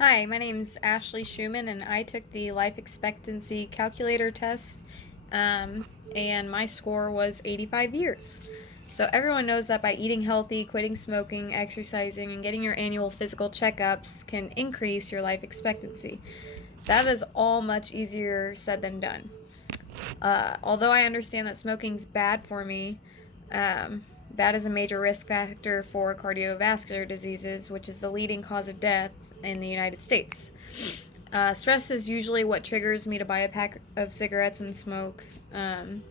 Hi, my name's Ashley Schuman, and I took the life expectancy calculator test, and my score was 85 years. So everyone knows that by eating healthy, quitting smoking, exercising, and getting your annual physical checkups can increase your life expectancy. That is all much easier said than done. Although I understand that smoking's bad for me, that is a major risk factor for cardiovascular diseases, which is the leading cause of death in the United States. Stress is usually what triggers me to buy a pack of cigarettes and smoke. And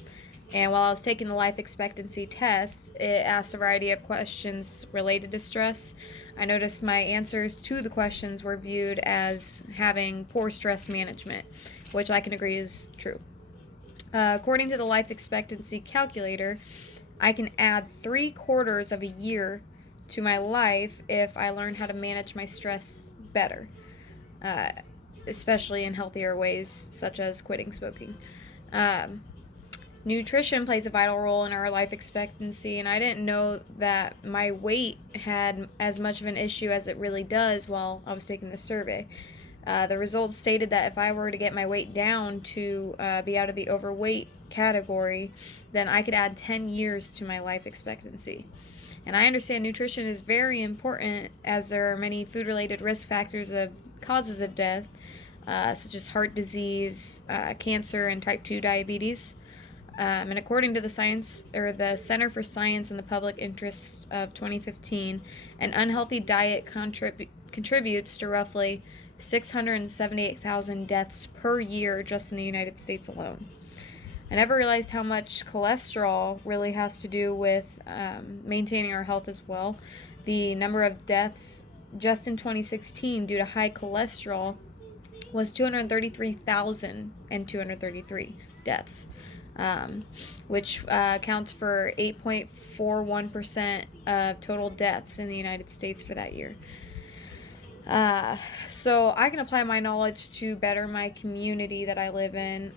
while I was taking the life expectancy test, it asked a variety of questions related to stress. I noticed my answers to the questions were viewed as having poor stress management, which I can agree is true. According to the life expectancy calculator, I can add 3/4 of a year to my life if I learn how to manage my stress better, uh, especially in healthier ways, such as quitting smoking. Um, Nutrition plays a vital role in our life expectancy, and I didn't know that my weight had as much of an issue as it really does while I was taking the survey. The results stated that if I were to get my weight down to be out of the overweight category, then I could add 10 years to my life expectancy. And I understand nutrition is very important as there are many food related risk factors of causes of death, such as heart disease, cancer, and type 2 diabetes. And according to the Center for Science and the Public Interest of 2015, an unhealthy diet contributes to roughly 678,000 deaths per year just in the United States alone. I never realized how much cholesterol really has to do with maintaining our health as well. The number of deaths just in 2016 due to high cholesterol was 233,233 deaths, which accounts for 8.41% of total deaths in the United States for that year. So I can apply my knowledge to better my community that I live in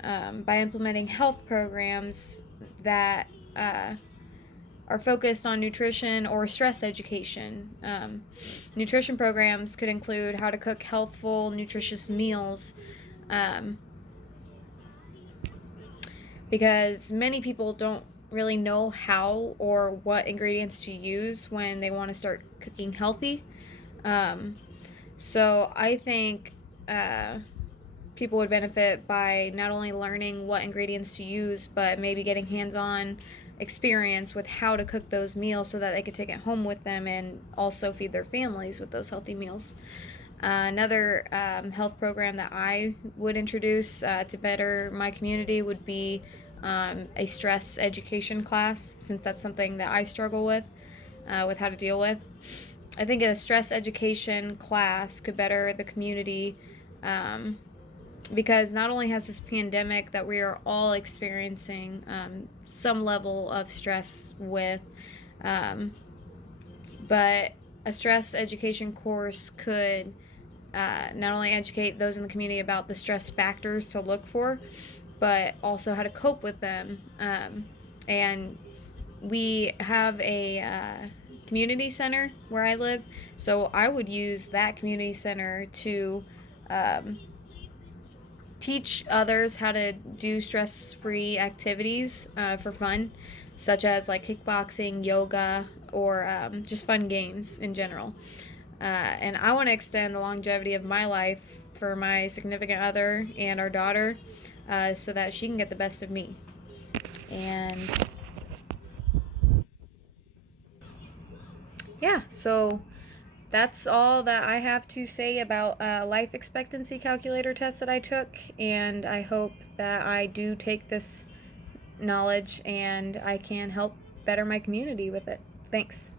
by implementing health programs that are focused on nutrition or stress education. Nutrition programs could include how to cook healthful, nutritious meals, um, because many people don't really know how or what ingredients to use when they want to start cooking healthy. Um, so I think people would benefit by not only learning what ingredients to use, but maybe getting hands-on experience with how to cook those meals so that they could take it home with them and also feed their families with those healthy meals. Another health program that I would introduce to better my community would be a stress education class, since that's something that I struggle with how to deal with. I think a stress education class could better the community um, because not only has this pandemic that we are all experiencing some level of stress with, um, but a stress education course could not only educate those in the community about the stress factors to look for, but also how to cope with them. And we have a community center where I live, so I would use that community center to um, teach others how to do stress-free activities for fun, such as like kickboxing, yoga, or just fun games in general. And I want to extend the longevity of my life for my significant other and our daughter, so that she can get the best of me. And yeah, so that's all that I have to say about life expectancy calculator test that I took, and I hope that I do take this knowledge and I can help better my community with it. Thanks.